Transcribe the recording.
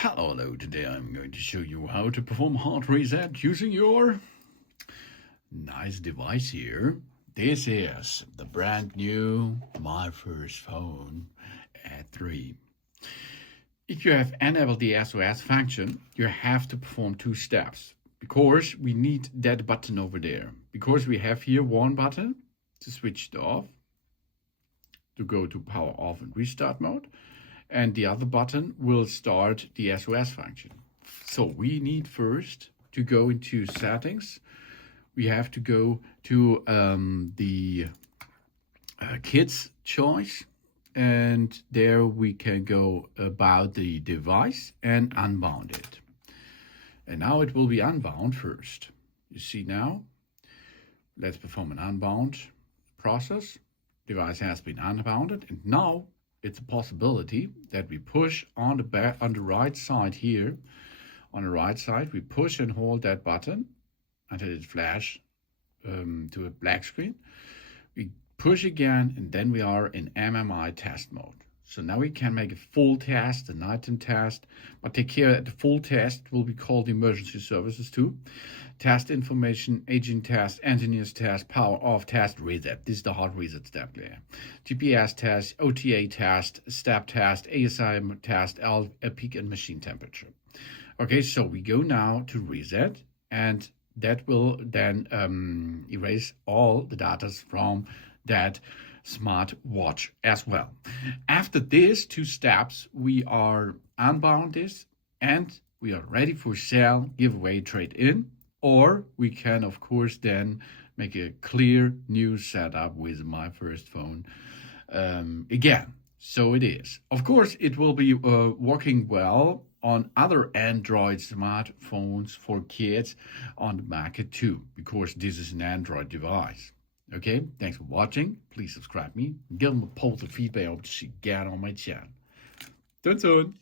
Hello, today I'm going to show you how to perform hard reset using your nice device here. This is the brand new myFirst Fone S3. If you have enabled the SOS function, you have to perform two steps because we need that button over there. Because we have here one button to switch it off, to go to power off and restart mode, and the other button will start the SOS function. So we need first to go into settings. We have to go to the kids choice, and there we can go about the device and unbound it. And now it will be unbound first. You see now, let's perform an unbound process. Device has been unbounded, and now it's a possibility that we push on the right side here. On the right side, we push and hold that button until it flashes to a black screen. We push again, and then we are in MMI test mode. So now we can make a full test, a nighttime test, but take care that the full test will be called emergency services too. Test information, aging test, engineers test, power off test, reset. This is the hard reset step there. GPS test, OTA test, step test, eSIM test, peak and machine temperature. Okay, so we go now to reset, and that will then erase all the data from that smartwatch as well. After these two steps, we are unbound this and we are ready for sale, giveaway, trade in, or we can of course then make a clear new setup with myFirst Fone again. So it is. Of course, it will be working well on other Android smartphones for kids on the market too, because this is an Android device. Okay, thanks for watching. Please subscribe me. Give them a positive feedback. I hope to see you again on my channel. Tot ziens.